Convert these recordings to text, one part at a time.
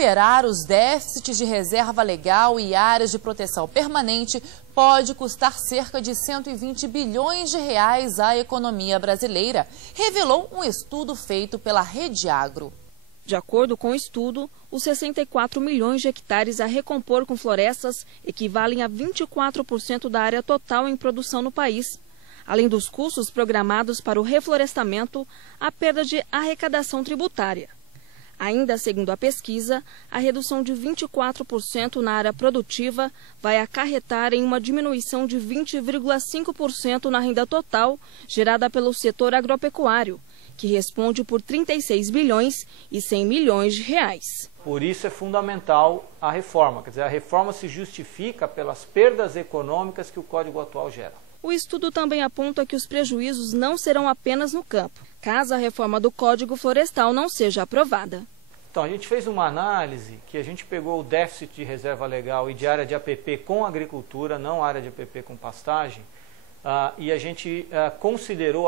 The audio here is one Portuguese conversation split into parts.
Superar os déficits de reserva legal e áreas de proteção permanente pode custar cerca de 120 bilhões de reais à economia brasileira, revelou um estudo feito pela Rede Agro. De acordo com o estudo, os 64 milhões de hectares a recompor com florestas equivalem a 24% da área total em produção no país. Além dos custos programados para o reflorestamento, a perda de arrecadação tributária. Ainda segundo a pesquisa, a redução de 24% na área produtiva vai acarretar em uma diminuição de 20,5% na renda total gerada pelo setor agropecuário, que responde por 36 bilhões e 100 milhões de reais. Por isso é fundamental a reforma, quer dizer, a reforma se justifica pelas perdas econômicas que o Código atual gera. O estudo também aponta que os prejuízos não serão apenas no campo, caso a reforma do Código Florestal não seja aprovada. Então, a gente fez uma análise que a gente pegou o déficit de reserva legal e de área de APP com agricultura, não área de APP com pastagem, e a gente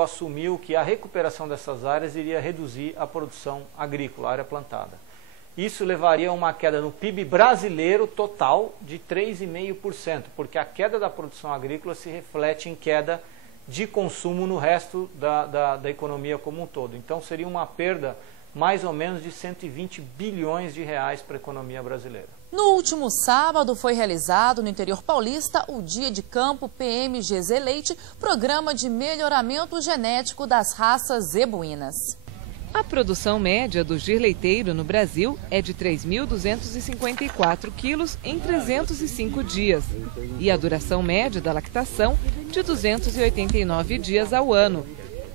assumiu que a recuperação dessas áreas iria reduzir a produção agrícola, a área plantada. Isso levaria a uma queda no PIB brasileiro total de 3,5%, porque a queda da produção agrícola se reflete em queda de consumo no resto da economia como um todo. Então seria uma perda mais ou menos de 120 bilhões de reais para a economia brasileira. No último sábado foi realizado no interior paulista o Dia de Campo PMGZ Leite, programa de melhoramento genético das raças zebuínas. A produção média do gir leiteiro no Brasil é de 3.254 quilos em 305 dias e a duração média da lactação de 289 dias ao ano.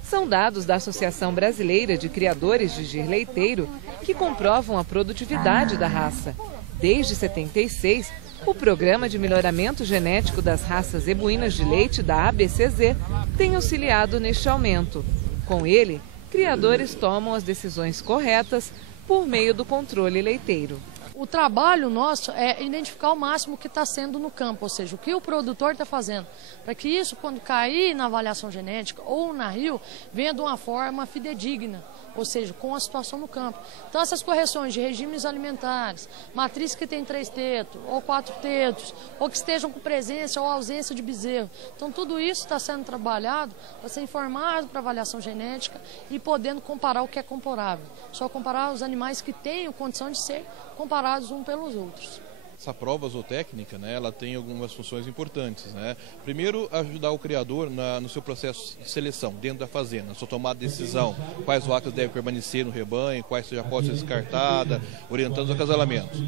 São dados da Associação Brasileira de Criadores de Gir Leiteiro que comprovam a produtividade da raça. Desde 76, o Programa de Melhoramento Genético das Raças Zebuínas de Leite da ABCZ tem auxiliado neste aumento. Com ele, criadores tomam as decisões corretas por meio do controle leiteiro. O trabalho nosso é identificar o máximo que está sendo no campo, ou seja, o que o produtor está fazendo, para que isso, quando cair na avaliação genética ou na RIO, venha de uma forma fidedigna, ou seja, com a situação no campo. Então essas correções de regimes alimentares, matrizes que tem 3 tetos ou 4 tetos, ou que estejam com presença ou ausência de bezerro. Então tudo isso está sendo trabalhado para ser informado para avaliação genética e podendo comparar o que é comparável. Só comparar os animais que tenham condição de ser comparados uns pelos outros. Essa prova zootécnica, né, ela tem algumas funções importantes, né? Primeiro, ajudar o criador no seu processo de seleção dentro da fazenda, na sua tomada de decisão, quais vacas devem permanecer no rebanho, quais já podem ser descartadas, orientando os acasalamentos.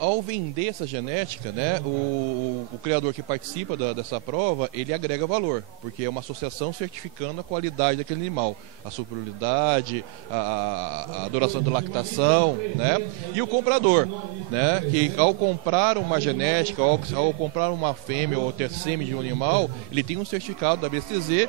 Ao vender essa genética, né, o criador que participa dessa prova, ele agrega valor, porque é uma associação certificando a qualidade daquele animal, a superioridade, a duração da lactação, né? E o comprador, né, que ao comprar uma genética, ao comprar uma fêmea ou ter sêmen de um animal, ele tem um certificado da BCZ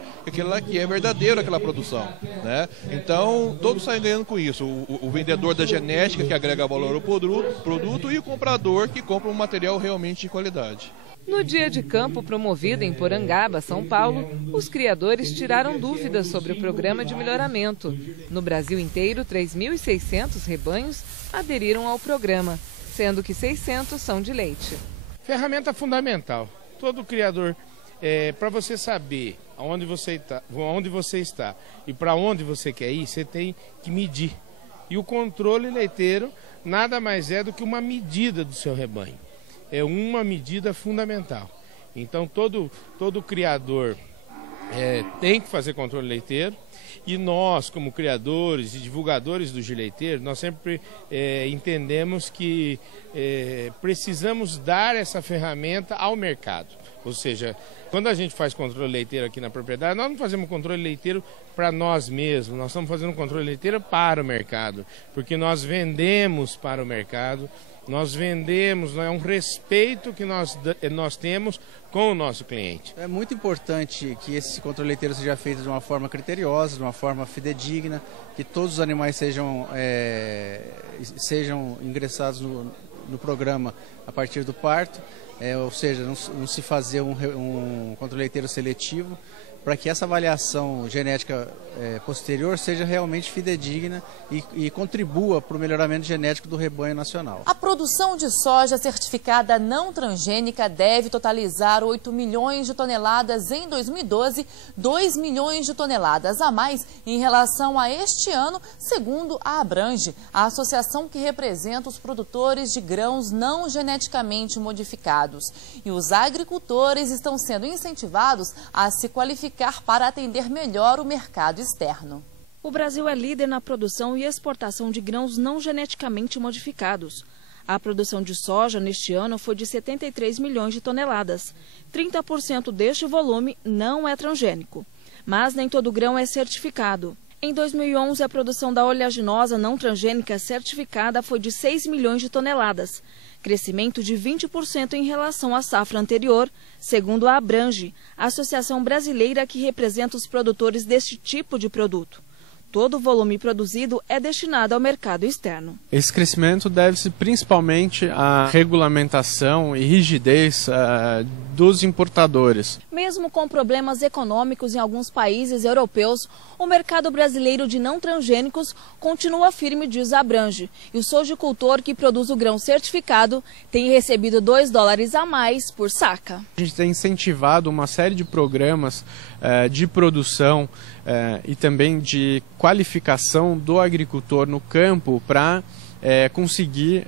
que é verdadeiro aquela produção, né? Então, todos saem ganhando com isso. O vendedor da genética que agrega valor ao produto e o comprador que compra um material realmente de qualidade. No Dia de Campo promovido em Porangaba, São Paulo, os criadores tiraram dúvidas sobre o programa de melhoramento. No Brasil inteiro, 3.600 rebanhos aderiram ao programa, sendo que 600 são de leite. Ferramenta fundamental. Todo criador, para você saber onde você está e para onde você quer ir, você tem que medir. E o controle leiteiro nada mais é do que uma medida do seu rebanho. É uma medida fundamental. Então todo criador tem que fazer controle leiteiro. E nós, como criadores e divulgadores do gir leiteiro, nós sempre entendemos que precisamos dar essa ferramenta ao mercado. Ou seja, quando a gente faz controle leiteiro aqui na propriedade, nós não fazemos controle leiteiro para nós mesmos, nós estamos fazendo controle leiteiro para o mercado, porque nós vendemos para o mercado, nós vendemos, é um respeito que nós temos com o nosso cliente. É muito importante que esse controle leiteiro seja feito de uma forma criteriosa, de uma forma fidedigna, que todos os animais sejam ingressados no programa a partir do parto, ou seja, não se fazer um controle leiteiro seletivo, para que essa avaliação genética posterior seja realmente fidedigna e contribua para o melhoramento genético do rebanho nacional. A produção de soja certificada não transgênica deve totalizar 8 milhões de toneladas em 2012, 2 milhões de toneladas a mais em relação a este ano, segundo a Abrange, a associação que representa os produtores de grãos não geneticamente modificados. E os agricultores estão sendo incentivados a se qualificar para atender melhor o mercado externo. O Brasil é líder na produção e exportação de grãos não geneticamente modificados. A produção de soja neste ano foi de 73 milhões de toneladas. 30% deste volume não é transgênico. Mas nem todo grão é certificado. Em 2011, a produção da oleaginosa não transgênica certificada foi de 6 milhões de toneladas, crescimento de 20% em relação à safra anterior, segundo a Abrange, a associação brasileira que representa os produtores deste tipo de produto. Todo o volume produzido é destinado ao mercado externo. Esse crescimento deve-se principalmente à regulamentação e rigidez dos importadores. Mesmo com problemas econômicos em alguns países europeus, o mercado brasileiro de não transgênicos continua firme, diz a Abrange. E o sojicultor que produz o grão certificado tem recebido $2 a mais por saca. A gente tem incentivado uma série de programas de produção e também de qualificação do agricultor no campo para conseguir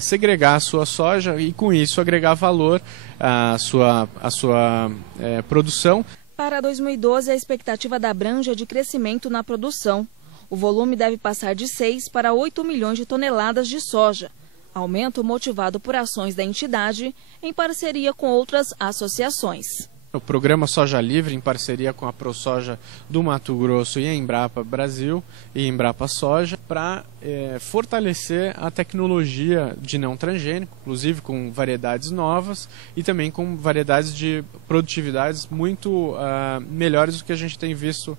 segregar a sua soja e com isso agregar valor à sua produção. Para 2012, a expectativa da Abrange é de crescimento na produção. O volume deve passar de 6 para 8 milhões de toneladas de soja. Aumento motivado por ações da entidade em parceria com outras associações. O programa Soja Livre, em parceria com a ProSoja do Mato Grosso e a Embrapa Brasil e Embrapa Soja, para fortalecer a tecnologia de não transgênico, inclusive com variedades novas e também com variedades de produtividades muito melhores do que a gente tem visto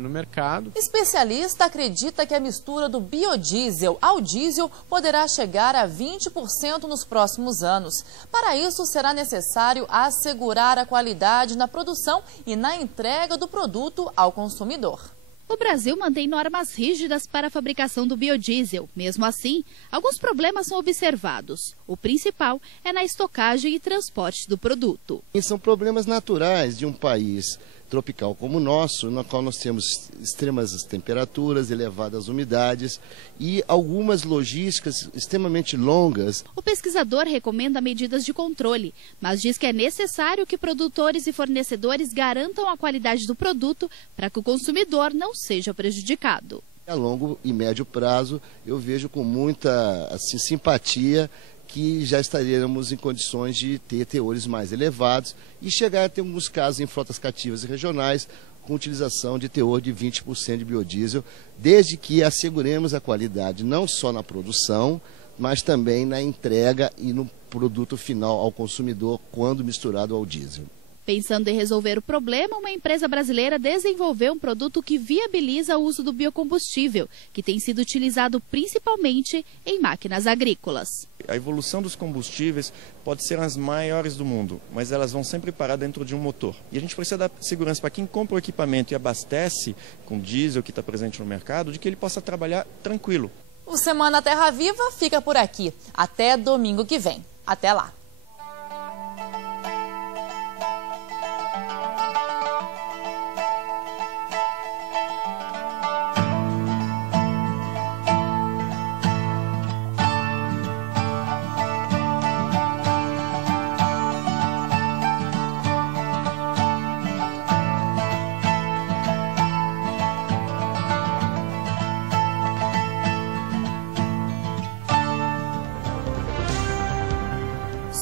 no mercado. Especialista acredita que a mistura do biodiesel ao diesel poderá chegar a 20% nos próximos anos. Para isso, será necessário assegurar a qualidade na produção e na entrega do produto ao consumidor. O Brasil mantém normas rígidas para a fabricação do biodiesel. Mesmo assim, alguns problemas são observados. O principal é na estocagem e transporte do produto. E são problemas naturais de um país tropical como o nosso, no qual nós temos extremas temperaturas, elevadas umidades e algumas logísticas extremamente longas. O pesquisador recomenda medidas de controle, mas diz que é necessário que produtores e fornecedores garantam a qualidade do produto para que o consumidor não seja prejudicado. A longo e médio prazo, eu vejo com muita simpatia que já estaríamos em condições de ter teores mais elevados e chegar a ter alguns casos em frotas cativas e regionais com utilização de teor de 20% de biodiesel, desde que asseguremos a qualidade não só na produção, mas também na entrega e no produto final ao consumidor quando misturado ao diesel. Pensando em resolver o problema, uma empresa brasileira desenvolveu um produto que viabiliza o uso do biocombustível, que tem sido utilizado principalmente em máquinas agrícolas. A evolução dos combustíveis pode ser as maiores do mundo, mas elas vão sempre parar dentro de um motor. E a gente precisa dar segurança para quem compra o equipamento e abastece com diesel que está presente no mercado, de que ele possa trabalhar tranquilo. O Semana Terra Viva fica por aqui. Até domingo que vem. Até lá.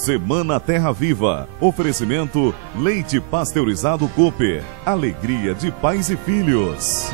Semana Terra Viva. Oferecimento Leite Pasteurizado Cooper. Alegria de pais e filhos.